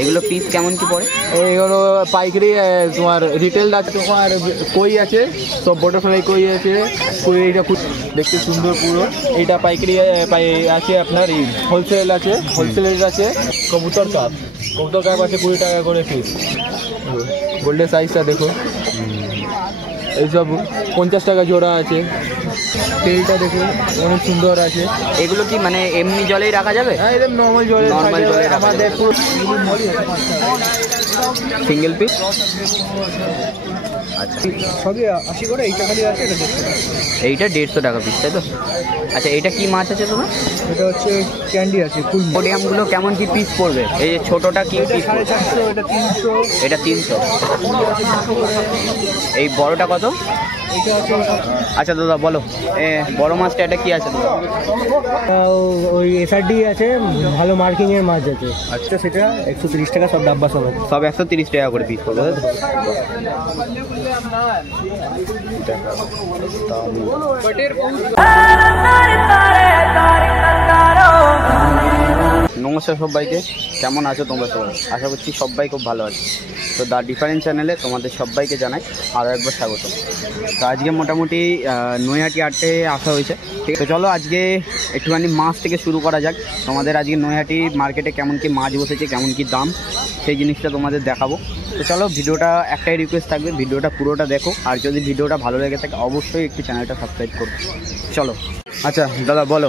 এগুলো পিস কেমন কি পড়ে? এগুলো পাইকারি তোমার রিটেল আছে, তোমার কই আছে, সব বাটারফ্লাই কই আছে, এইটা দেখতে সুন্দর পুরো। এইটা পাইকারি আছে আপনার, এই হোলসেল আছে, হোলসেলের আছে। কবুতর কাপ আছে 20 টাকা করে পিস। গোল্ডের সাইজটা দেখো, এইসব 50 টাকা জোড়া আছে। তেলটা দেখো অনেক সুন্দর আছে। এগুলো কি মানে এমনি জলেই রাখা যাবে? হ্যাঁ, একদম নর্মাল জলে আমাদের পুরো সিঙ্গেল পিস। আচ্ছা, সবই 80 করে। এইটা খালি আছে, এইটা 150 টাকা পিস, তাই তো? আচ্ছা, এইটা কি মাছ আছে তোমার? এটা হচ্ছে ক্যান্ডি আছে ফুল। পোডিয়ামগুলো কেমন কি পিস পড়বে? এই যে ছোটোটা কি পিস? 450, এটা 300, এটা 300। এই বড়টা কত? আচ্ছা দাদা বলো, বড় মাছটা এটা কি আছে দাদা? ওই এসআরডি আছে, ভালো মার্কিং এর মাছ আছে। আচ্ছা, সেটা 130 টাকা সব ডাব্বা সব 130 টাকা করে পিস পড়বে। নমস্কার সবাইকে, কেমন আছো তোমরা সবাই? আশা করছি সবাই খুব ভালো আছে। তো দ্য ডিফারেন্ট চ্যানেলে তোমাদের সবাইকে জানাই আরও একবার স্বাগত। তো আজকে মোটামুটি নৈহাটি হাটে আসা হয়েছে, ঠিক আছে? তো চলো আজকে একটুখানি মাছ থেকে শুরু করা যাক। তোমাদের আজকে নৈহাটি মার্কেটে কেমন কি মাছ বসেছে, কেমন কি দাম, সেই জিনিসটা তোমাদের দেখাবো। তো চলো, ভিডিওটা একটাই রিকোয়েস্ট থাকবে, ভিডিওটা পুরোটা দেখো। আর যদি ভিডিওটা ভালো লেগে থাকে অবশ্যই একটু চ্যানেলটা সাবস্ক্রাইব করো। চলো। আচ্ছা দাদা বলো,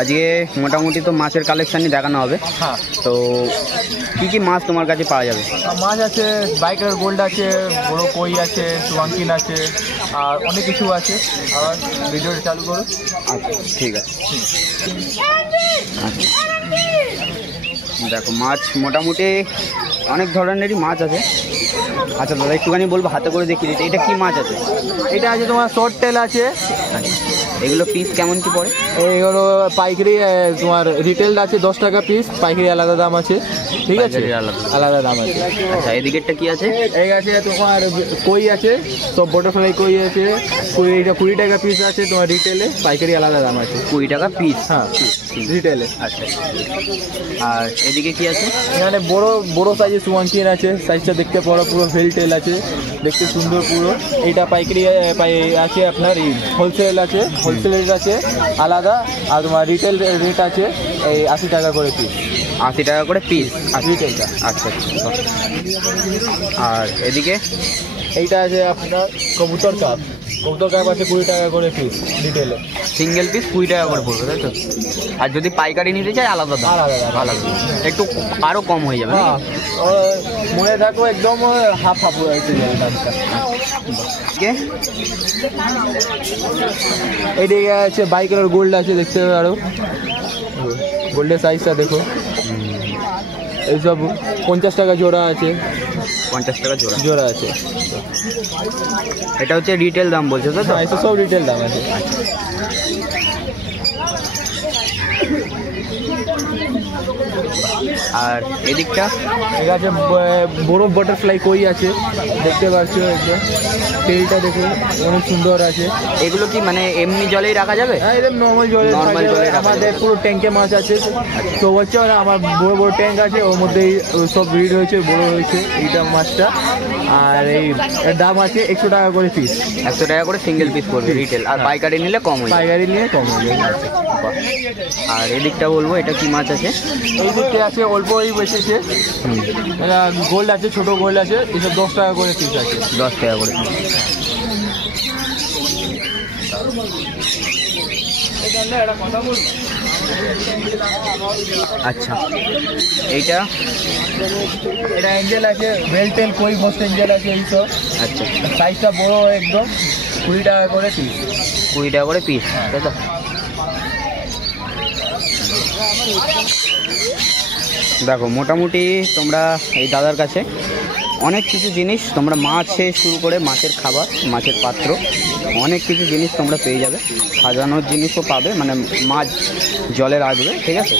আজকে মোটামুটি তো মাছের কালেকশানই দেখানো হবে। হ্যাঁ। তো কী কী মাছ তোমার কাছে পাওয়া যাবে? মাছ আছে, বাইকের গোল্ড আছে, বড় কই আছে, সুয়াঙ্কিন আছে, আর অনেক কিছু আছে। আর ভিডিওটা চালু করো। আচ্ছা ঠিক আছে। আচ্ছা দেখো, মাছ মোটামুটি অনেক ধরনেরই মাছ আছে। আচ্ছা দাদা একটুখানি বলবো, হাতে করে দেখিয়ে দিতে, এটা কি মাছ আছে? এটা আছে তোমার শর্ট টেল আছে। আচ্ছা, এগুলো পিস কেমন কি পড়ে? এগুলো পাইকারি তোমার রিটেল আছে 10 টাকা পিস, পাইকারি আলাদা দাম আছে, ঠিক আছে? আলাদা দাম আছে। আচ্ছা, এদিকেরটা কি আছে? এই আছে তোমার কই আছে, সব বাটারফ্লাই কই আছে, এইটা 20 টাকা পিস আছে তোমার রিটেলে, পাইকারি আলাদা দাম আছে 20 টাকা পিস। হ্যাঁ, রিটেলে। আচ্ছা, আর এদিকে কি আছে? এখানে বড় সাইজের সুয়াঙ্কিন আছে, সাইজটা দেখতে পুরো ভেল টেল আছে, দেখতে সুন্দর পুরো। এইটা পাইকারি আছে আপনার, হোলসেল আছে, হোলসেলের আছে আলাদা। আর তোমার রিটেল রেট আছে এই 80 টাকা করে পিস। 80 টাকা করে পিস রিটেলটা। আচ্ছা আচ্ছা। আর এদিকে এইটা আছে আপনার কবুতর কাপ আছে 20 টাকা করে পিস রিটেলে। সিঙ্গেল পিস 20 টাকা করে পড়বে, তাই তো? আর যদি পাইকারি নিতে চাই আলাদা দাম? আলাদা একটু আরও কম হয়ে যাবে। হ্যাঁ, মনে থাকো একদম হাফ হয়েছে দামটা। এইদিকে আছে বাইকের গোল্ড আছে, দেখতে হবে আরও। গোল্ডের সাইজটা দেখো, এইসব 50 টাকা জোড়া আছে। 50 টাকা জোড়া আছে। এটা হচ্ছে রিটেল দাম বলছো তো? হ্যাঁ, এসব সব রিটেল দাম আছে। আর এদিকটা এটা আছে বড় বাটারফ্লাই কই আছে, দেখতে পাচ্ছ একদম। তেলটা দেখো অনেক সুন্দর আছে। এগুলো কি মানে এমনি জলেই রাখা যাবে? হ্যাঁ, একদম নর্মাল জলে। আমাদের পুরো ট্যাঙ্কে মাছ আছে, তো হচ্ছে আমার বড় ট্যাঙ্ক আছে, ওর মধ্যেই সব ব্রিড হয়েছে, বড় হয়েছে এইটা মাছটা। আর এই দাম আছে 100 টাকা করে পিস। 100 টাকা করে সিঙ্গেল পিস পড়বে রিটেল। আর পাইকারি নিলে কম হয়ে যাবে? পাইকারি নিলে কম হয়ে যাবে। আর এদিকটা বলবো, এটা কি মাছ আছে? এই দিকটা আছে অল্প বসেছে, গোল্ড আছে, ছোট গোল্ড আছে, এসব 10 টাকা করে পিস আছে। 10 টাকা করে পিস। আচ্ছা, এটা অ্যাঞ্জেল আছে, বেলটেল কই মোস্ট অ্যাঞ্জেল আছে এইসব। আচ্ছা, সাইজটা বড় একদম, 20 টাকা করে পিস। 20 টাকা করে পিস, তাই তো? দেখো মোটামুটি তোমরা এই দাদার কাছে অনেক কিছু জিনিস, তোমরা মাছে শুরু করে মাছের খাবার, মাছের পাত্র, অনেক কিছু জিনিস তোমরা পেয়ে যাবে। সাজানোর জিনিসও পাবে, মানে মাছ জলে রাখবে, ঠিক আছে?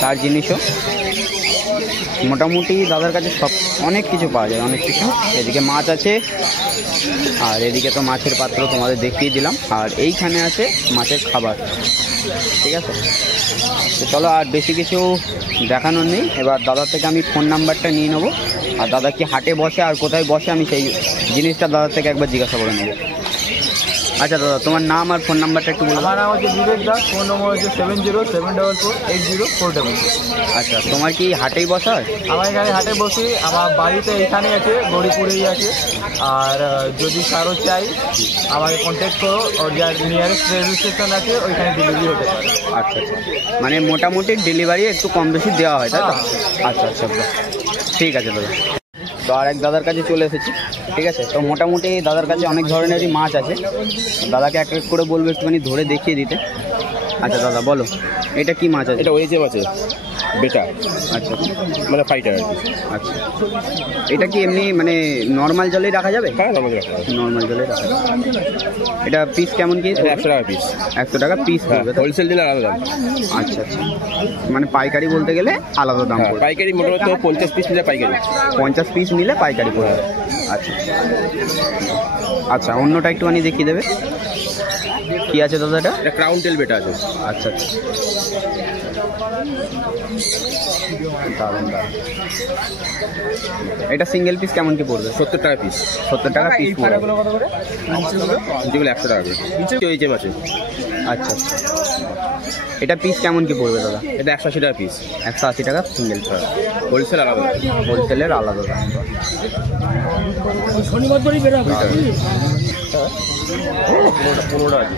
তার জিনিসও মোটামুটি দাদার কাছে সব অনেক কিছু পাওয়া যায়, অনেক কিছু। এদিকে মাছ আছে, আর এদিকে তো মাছের পাত্র তোমাদের দেখিয়ে দিলাম। আর এইখানে আছে মাছের খাবার, ঠিক আছে। তো চলো, আর বেশি কিছু দেখানোর নেই। এবার দাদার থেকে আমি ফোন নাম্বারটা নিয়ে নেবো, আর দাদা কি হাটে বসে আর কোথায় বসে আমি সেই জিনিসটা দাদার থেকে একবার জিজ্ঞাসা করে নেবো। আচ্ছা দাদা, তোমার নাম আর ফোন নাম্বারটা একটু বলবো। আমার নাম হচ্ছে বিবেক দাস, ফোন নম্বর হচ্ছে 7074480477। আচ্ছা, তোমার কি হাটেই বসা হয়? আমার এখানে হাটে বসি, আমার বাড়িতে এইখানে আছে, গড়িপুরেই আছে। আর যদি কারো চাই আমাকে কন্ট্যাক্ট করো, ওর যার নিয়ারেস্ট রেলওয়ে স্টেশন আছে ওইখানে ডেলিভারি হতে পারে। আচ্ছা আচ্ছা, মানে মোটামুটি ডেলিভারি একটু কম বেশি দেওয়া হয়, তাই তো? আচ্ছা আচ্ছা, ঠিক আছে দাদা। তো আর এক দাদার কাছে চলে এসেছি, ঠিক আছে। তো মোটামুটি দাদার কাছে অনেক ধরনেরই মাছ আছে, দাদাকে এক এক করে বলবো একটুখানি ধরে দেখিয়ে দিতে। আচ্ছা দাদা বলো, এটা কি মাছ আছে? এটা ওয়েজে আছে, বেটা। আচ্ছা মানে ফাইটার আর কি। আচ্ছা, এটা কি এমনি মানে নর্মাল জলেই রাখা যাবে? হ্যাঁ, নর্মাল রাখা যাবে। নর্মাল জলে রাখা যাবে। এটা পিস কেমন কি? 100 টাকা পিস। 100 টাকা পিস পড়বে? হোলসেল দিলে আলাদা দাম। আচ্ছা আচ্ছা, মানে পাইকারি বলতে গেলে আলাদা দাম পড়বে। পাইকারি মোটামুটি 50 পিস নিলে পাইকারি। 50 পিস নিলে পাইকারি পড়বে। আচ্ছা আচ্ছা, অন্যটা একটুখানি দেখিয়ে দেবে কি আছে দাদা? এটা ক্রাউন টেল বেটা আছে। আচ্ছা আচ্ছা, দারুণ দারুণ। এটা সিঙ্গেল পিস কেমন কি পড়বে? 70 টাকা পিস। 70 টাকা পিস পড়বে। যেগুলো 100 টাকা করে। ওয়েজে আছে। আচ্ছা আচ্ছা, এটা পিস কেমন কি পড়বে দাদা? এটা 180 টাকা পিস। 180 টাকা সিঙ্গেল। হোলসেল আলাদা দাম। হোলসেলের আলাদা দাম।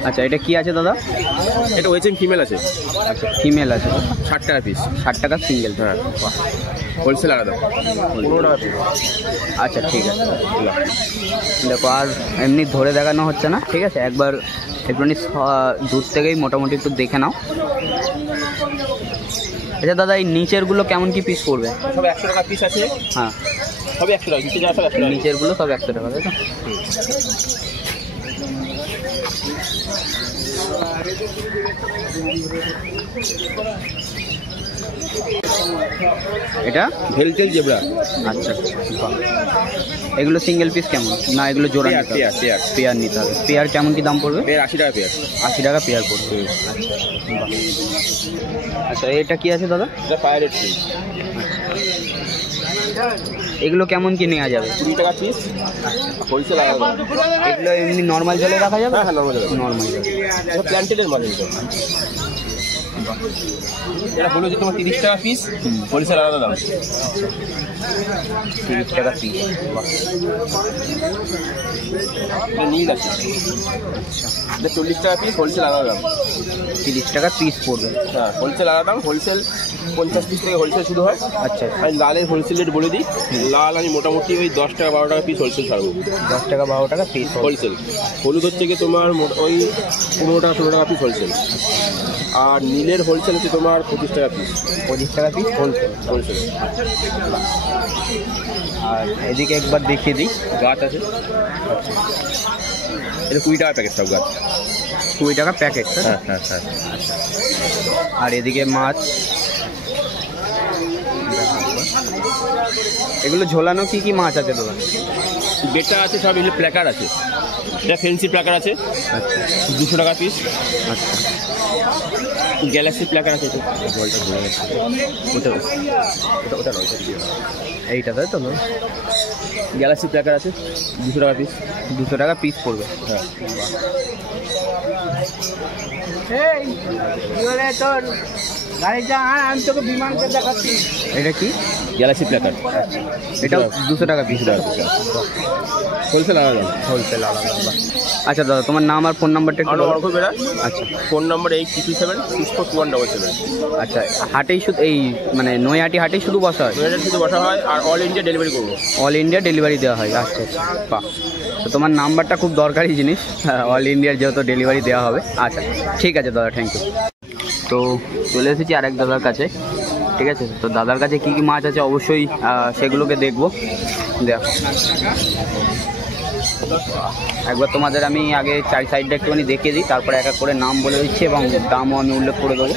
আচ্ছা, এটা কি আছে দাদা? এটা ওয়েজে ফিমেল আছে। আচ্ছা, ফিমেল আছে। 60 টাকা পিস। 60 টাকা সিঙ্গেল। হ্যাঁ, হোলসেল আলাদা। 15 টাকা পিস। আচ্ছা ঠিক আছে, দেখো আর এমনি ধরে দেখানো হচ্ছে না, ঠিক আছে। একবার একটুখানি দূর থেকেই মোটামুটি একটু দেখে নাও। আচ্ছা দাদা, এই নিচেরগুলো কেমন কি পিস পড়বে? সব 100 টাকা পিস আছে। হ্যাঁ, সবই 100 টাকা। নিচে যা সব 100 টাকা। নিচেরগুলো সব 100 টাকা, তাই তো? এটা ভেলটেল জেব্রা। আচ্ছা, এগুলো সিঙ্গেল পিস কেমন? না এগুলো জোড়া পেয়ার নিতে হবে? পেয়ার পেয়ার পেয়ার নিতে হবে। পেয়ার কেমন কি দাম পড়বে? পেয়ার 80 টাকা পেয়ার। 80 টাকা পেয়ার পড়বে। আচ্ছা, এটা কি আছে দাদা? এটা পাইরেট ফিশ। এগুলো কেমন কি নেওয়া যাবে? 20 টাকা পিস। হোলসেল আলাদা। এগুলো এমনি নর্মাল জলে রাখা যাবে? হ্যাঁ, নর্মাল জলে। নর্মাল জলে। এটা প্ল্যান্টেডের মাল। এটা হলো যে তোমার 30 টাকা পিস। হোলসেল আলাদা দাম। 30 টাকা পিস। এটা নীল আছে। এটা 40 টাকা পিস। হোলসেল আলাদা দাম। 30 টাকা পিস পড়বে। হ্যাঁ, হোলসেল আলাদা দাম। হোলসেল 50 পিস থেকে হোলসেল শুরু হয়। আচ্ছা, আমি লালের হোলসেল রেট বলে দিই। লাল আমি মোটামুটি ওই 10 টাকা 12 টাকা পিস হোলসেল ছাড়বো। 10 টাকা 12 টাকা পিস হোলসেল। হলুদ হচ্ছে কি তোমার ওই 15 টাকা 16 টাকা পিস হোলসেল। আর নীলের হোলসেল হচ্ছে তোমার 25 টাকা পিস। 25 টাকা পিস হোলসেল। হোলসেল। আর এদিকে একবার দেখিয়ে দিই, গাছ আছে। এটা 20 টাকা প্যাকেট সব গাছ। 20 টাকা প্যাকেট। হ্যাঁ হ্যাঁ হ্যাঁ। আর এদিকে মাছ, এগুলো ঝোলানো কি কি মাছ আছে দাদা? বেটা আছে, সব এগুলো প্ল্যাকার আছে। এটা ফেন্সি প্ল্যাকার আছে। আচ্ছা 200 টাকা পিস। আচ্ছা, গ্যালাক্সি প্ল্যাকার আছে। এইটা তাই তো? গ্যালাক্সি প্ল্যাকার আছে 200 টাকা পিস। 200 টাকা পিস পড়বে। হ্যাঁ, এটা কি? গ্যালাক্সি প্ল্যাকার। এটাও 200 টাকা পিস। হোলসেল আলাদা দাম। হোলসেল আলাদা। আচ্ছা দাদা, তোমার নাম আর ফোন নাম্বারটা একটু বলো। অর্ঘ বেড়া। আচ্ছা ফোন নম্বর 8337642177। আচ্ছা, হাটেই শুধু এই মানে নৈহাটি হাটেই শুধু বসা হয়? নয়টার শুধু বসা হয়, আর অল ইন্ডিয়া ডেলিভারি করবো। অল ইন্ডিয়া ডেলিভারি দেওয়া হয়? আচ্ছা আচ্ছা, বাহ। তো তোমার নাম্বারটা খুব দরকারি জিনিস, অল ইন্ডিয়ার যেহেতু ডেলিভারি দেওয়া হবে। আচ্ছা ঠিক আছে দাদা, থ্যাংক ইউ। তো চলে এসেছি আরেক দাদার কাছে, ঠিক আছে। তো দাদার কাছে কী কী মাছ আছে অবশ্যই সেগুলোকে দেখবো। দেখো একবার তোমাদের আমি আগে চারি সাইডটা একটুখানি দেখিয়ে দিই, তারপরে এক এক করে নাম বলে দিচ্ছি এবং দামও আমি উল্লেখ করে দেবো।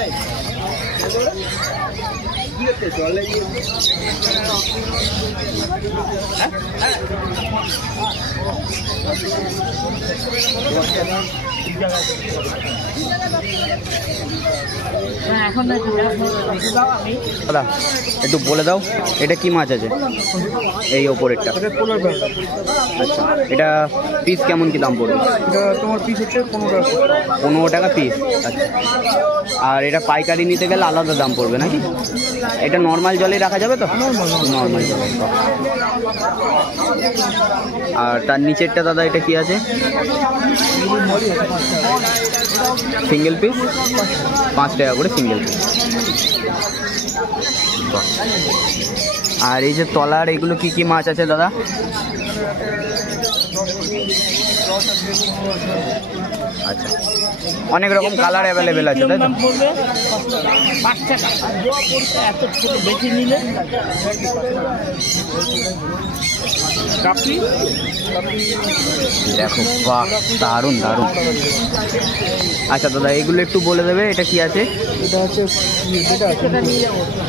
দাদা একটু বলে দাও এটা কি মাছ আছে? এই ওপরেরটা। আচ্ছা, এটা পিস কেমন কি দাম পড়বে? তোমার পিস হচ্ছে 15 টাকা। 15 টাকা পিস। আচ্ছা, আর এটা পাইকারি নিতে গেলে আলাদা দাম পড়বে নাকি? এটা নর্মাল জলেই রাখা যাবে তো? নর্মাল জলে। আর তার নিচেরটা দাদা এটা কি আছে? সিঙ্গেল পিস 5 টাকা করে সিঙ্গেল পিস। আর এই যে তলার এগুলো কি কি মাছ আছে দাদা? আচ্ছা, অনেক রকম কালার অ্যাভেলেবেল আছে তাই তো? 5 টাকা এত ছোট বেশি নিলে কাপি দেখো, বাহ, দারুণ দারুণ। আচ্ছা দাদা এগুলো একটু বলে দেবে এটা কি আছে? এটা হচ্ছে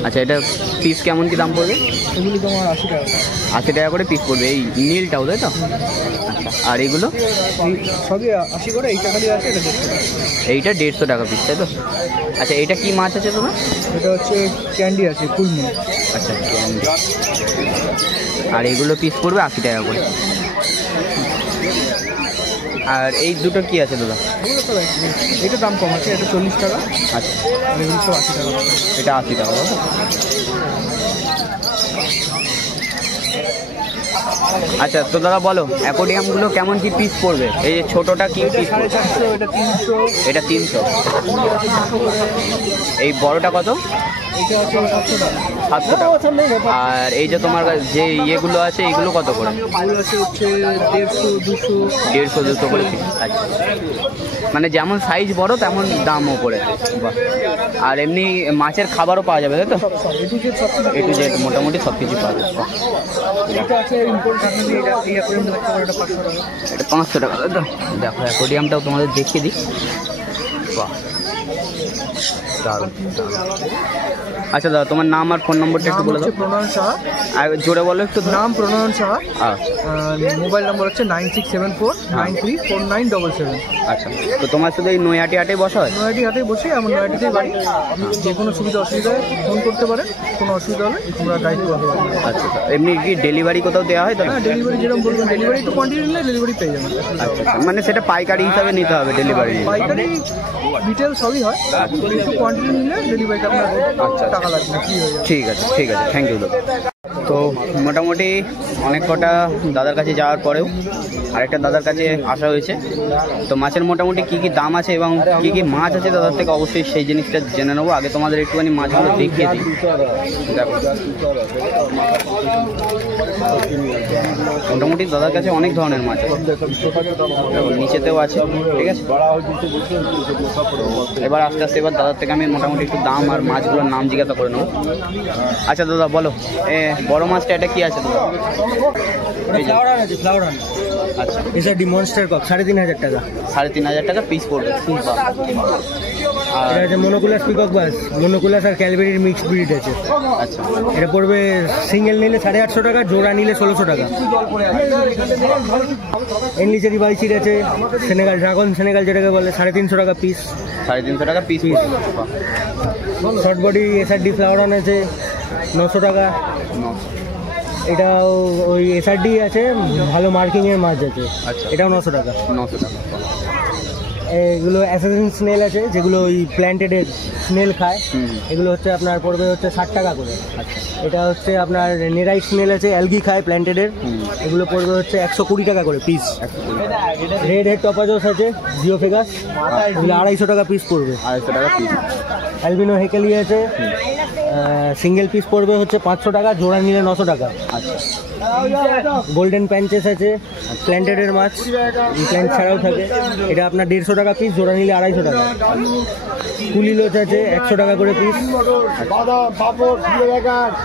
আচ্ছা, এটা পিস কেমন কি দাম পড়বে? এগুলি তোমার 80 টাকা। 80 টাকা করে পিস পড়বে এই নীলটাও তাই তো? আচ্ছা, আর এগুলো? সবই 80 করে। এইটা খালি আছে, এটা 150 টাকা। এইটা 150 টাকা পিস তাই তো? আচ্ছা, এটা কি মাছ আছে তোমার? এটা হচ্ছে ক্যান্ডি আছে, ফুলমুন। আচ্ছা, ক্যান্ডি। আর এগুলো পিস পড়বে 80 টাকা করে। আর এই দুটো কি আছে দাদা? এটা দাম কম আছে, এটা 40 টাকা। আচ্ছা, আর এগুলো সব 80 টাকা। এটা 80 টাকা তাই তো? আচ্ছা, তো দাদা বলো অ্যাকোয়ারিয়ামগুলো কেমন কি পিস পড়বে? এই যে ছোটোটা কি পিস? 450, এটা 300। এটা 300। এই বড়টা কত? এটা হচ্ছে 700 টাকা। 700 টাকা। আর এই যে তোমার কাছে যে ইয়েগুলো আছে এইগুলো কত করে? এগুলো আছে হচ্ছে 150, 200। 150, 200 করে পিস। আচ্ছা, মানে যেমন সাইজ বড় তেমন দামও পড়ে। বাহ। আর এমনি মাছের খাবারও পাওয়া যাবে তাই তো? এ টু জেড মোটামুটি সব কিছু পাওয়া যাবে। এটা আছে ইম্পোর্ট টাকা দিয়ে, এটা এই অ্যাকোয়ারিয়ামটা দেখতে পারো, এটা 500 টাকা। এটা 500 টাকা তাই তো? দেখো অ্যাকোয়ারিয়ামটাও তোমাদের দেখিয়ে দিই। বাহ, দারুণ দারুণ। আচ্ছা দাদা তোমার নাম আর ফোন নম্বরটা একটু বলে দাও। প্রণয়ন সাহা। আর জোরে বলো একটু। নাম প্রণয়ন সাহা। আচ্ছা মোবাইল নম্বর হচ্ছে 9674934777। আচ্ছা, তো তোমার শুধু এই নৈহাটি হাটে বসা হয়? নয়াটি হাটে বসে, আমার নয়াটিতেই বাড়ি। যে কোনো সুবিধা অসুবিধায় ফোন করতে পারেন, কোনো অসুবিধা হলে আমরা গাইড করতে পারবো। আচ্ছা, এমনি কি ডেলিভারি কোথাও দেওয়া হয় দাদা? হ্যাঁ, ডেলিভারি যেরকম বলবেন, ডেলিভারি একটু কোয়ান্টিটি নিলে ডেলিভারি পেয়ে যাবেন। আচ্ছা, মানে সেটা পাইকারি হিসাবে নিতে হবে ডেলিভারি? পাইকারি ডিটেল সবই হয়, একটু কোয়ান্টিটি নিলে ডেলিভারিটা আপনার টাকা লাগবে না, ফ্রি হয়ে যাবে। ঠিক আছে ঠিক আছে, থ্যাংক ইউ দাদা। তো মোটামুটি অনেক কটা দাদার কাছে যাওয়ার পরেও আরেকটা দাদার কাছে আসা হয়েছে। তো মাছের মোটামুটি কী কী দাম আছে এবং কী কী মাছ আছে দাদার থেকে অবশ্যই সেই জিনিসটা জেনে নেবো। আগে তোমাদের একটুখানি মাছগুলো দেখিয়ে দিই। দেখো মোটামুটি দাদার কাছে অনেক ধরনের মাছ আছে, দেখো নিচেতেও আছে। ঠিক আছে, এবার আস্তে আস্তে এবার দাদার থেকে আমি মোটামুটি একটু দাম আর মাছগুলোর নাম জিজ্ঞাসা করে নেবো। আচ্ছা দাদা বলো, বড় মাছটা এটা কি আছে দাদা? ফ্লাওয়ার আছে, ফ্লাওয়ার আছে। আচ্ছা, এটা ডিমনস্টার কক, 3500 টাকা। 3500 টাকা পিস পড়বে। আর এটা আছে মনোকুলাস পিকক বাস, মনোকুলাস আর ক্যালবেরির মিক্স ব্রিড আছে। আচ্ছা, এটা পড়বে সিঙ্গেল নিলে 850 টাকা, জোড়া নিলে 1600 টাকা। এনলিচেরি বাইচির আছে, সেনেগাল ড্রাগন সেনেগাল যেটাকে বলে, 350 টাকা পিস। 350 টাকা piece. Short body SRD flower on আছে 900 টাকা। এটাও ওই এসআরডি আছে, ভালো মার্কিংয়ের মাছ আছে। আচ্ছা, এটাও 900 টাকা। 900 টাকা। এগুলো অ্যাসাসিন স্নেল আছে, যেগুলো ওই প্ল্যান্টেডের স্নেল খায়। হুম। এগুলো হচ্ছে আপনার পড়বে হচ্ছে 60 টাকা করে। আচ্ছা, এটা হচ্ছে আপনার নেরাইট স্নেল আছে, অ্যালগি খায় প্ল্যান্টেডের। এগুলো পড়বে হচ্ছে 120 টাকা করে পিস। রেড হেড টপাজস আছে, জিওফেগাস, এগুলো 250 টাকা পিস পড়বে। 250 টাকা পিস। অ্যালবিনো হেকেলি আছে, সিঙ্গেল পিস পড়বে হচ্ছে 500 টাকা, জোড়া নিলে 900 টাকা। আচ্ছা, গোল্ডেন প্যাঞ্চেস আছে, প্ল্যান্টেডের মাছ, প্ল্যান্ট ছাড়াও থাকে। এটা আপনার 150 টাকা পিস, জোড়া নিলে 250 টাকা। কুলিলোচ আছে 100 টাকা করে পিস।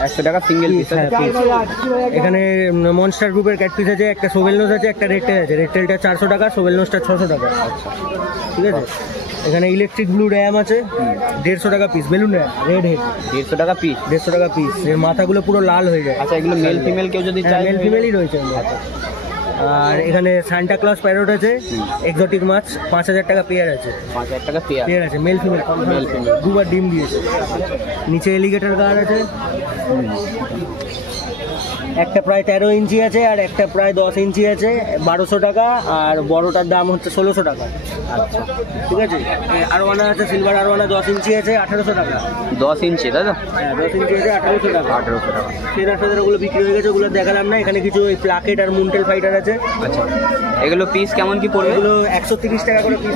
100 টাকা সিঙ্গেল পিস। হ্যাঁ, piece। এখানে মনস্টার গ্রুপের ক্যাটফিস আছে, একটা সোবেল নোজ আছে, একটা রেড টেল আছে। রেড টেলটা 400 টাকা, সোবেল নোজটা 600 টাকা। ঠিক আছে। এখানে ইলেকট্রিক ব্লু র্যাম আছে 150 টাকা piece, balloon RAM red head 150 টাকা পিস। 150 টাকা পিস। এর মাথাগুলো পুরো লাল হয়ে যায়। আচ্ছা, এগুলো মেল ফিমেল কেউ যদি চায়? মেল ফিমেলই রয়েছে এর মধ্যে। আর এখানে সান্টা ক্লজ প্যারট আছে, এক্সোটিক মাছ 5000 টাকা পেয়ার আছে। 5000 টাকা পেয়ার। পেয়ার আছে, মেল ফিমেল Male female। দুবার ডিম দিয়েছে। নিচে এলিগেটর গার্ড আছে, একটা প্রায় 13 ইঞ্চি আছে আর একটা প্রায় 10 ইঞ্চি আছে, 1200 টাকা। আর বড়টার দাম হচ্ছে 1600 টাকা। আচ্ছা, ঠিক আছে। আরওয়ানা আছে, সিলভার আরওয়ানা 10 ইঞ্চি আছে 1800 টাকা। 10 ইঞ্চি তাই তো? হ্যাঁ 10 ইঞ্চি আছে 1800 টাকা। 1800 টাকা। সেরা ওগুলো বিক্রি হয়ে গেছে, ওগুলো দেখালাম না। এখানে কিছু ওই প্লাকেট আর মুন্টেল ফাইটার আছে। আচ্ছা, এগুলো পিস কেমন কি পড়বে? এগুলো 130 টাকা করে পিস।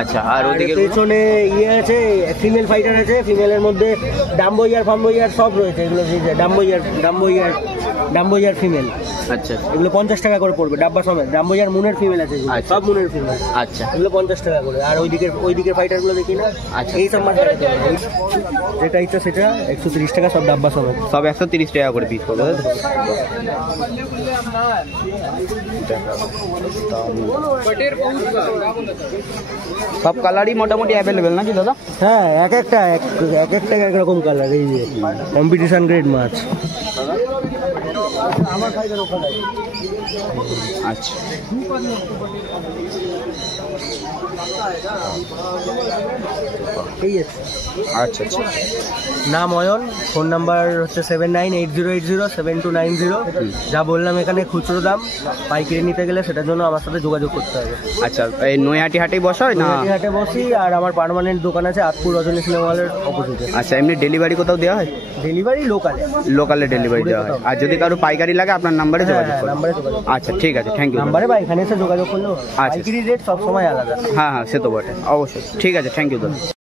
আচ্ছা, আর ওদিকে পেছনে ইয়ে আছে, ফিমেল ফাইটার আছে। ফিমেলের মধ্যে ডাম্বোয়ার ফাম্বোয়ার সব রয়েছে। এগুলো ডাম্বোয়ার ফিমেল। আচ্ছা এগুলো 50 টাকা করে পড়বে ডাব্বা সমেত। ডাম্বোয়ার মুনের ফিমেল আছে এগুলো, আচ্ছা। সব মুনের ফিমেল। আচ্ছা, এগুলো 50 টাকা করে। আর ওইদিকের ফাইটারগুলো দেখি না। আচ্ছা। এই সব মাছ যেটা ইচ্ছা সেটা 130 টাকা সব ডাব্বা সমেত। সব 130 টাকা করে পিস পড়বে তাই তো? সব কালারই মোটামুটি অ্যাভেলেবেল নাকি দাদা? হ্যাঁ, এক একটা এক রকম কালার। এই যে কম্পিটিশন গ্রেড মাছ। আচ্ছা, এই আছে। আচ্ছা আচ্ছা। নাম অয়ন, ফোন নাম্বার হচ্ছে 7980807290। যা বললাম এখানে খুচরো দাম, পাইকারি নিতে গেলে সেটার জন্য আমার সাথে যোগাযোগ করতে হবে। আচ্ছা, এই নৈহাটি হাটেই বসা হয় না? নৈহাটি হাটে বসি, আর আমার পার্মানেন্ট দোকান আছে আতপুর রজনী সিনেমা হলের অপোজিটে। আচ্ছা, এমনি ডেলিভারি কোথাও দেওয়া হয়? ডেলিভারি লোকালে। লোকালে ডেলিভারি দেওয়া হয়। আর যদি কারো পাইকারি লাগে আপনার নাম্বারে যোগাযোগ করুন। নাম্বারে যোগাযোগ। আচ্ছা, ঠিক আছে, থ্যাংক ইউ। নাম্বারে বা এখানে এসে যোগাযোগ করলেও আচ্ছা। পাইকারি রেট সবসময় আলাদা। হ্যাঁ হ্যাঁ, সে তো বটে, অবশ্যই। ঠিক আছে, থ্যাংক ইউ দাদা।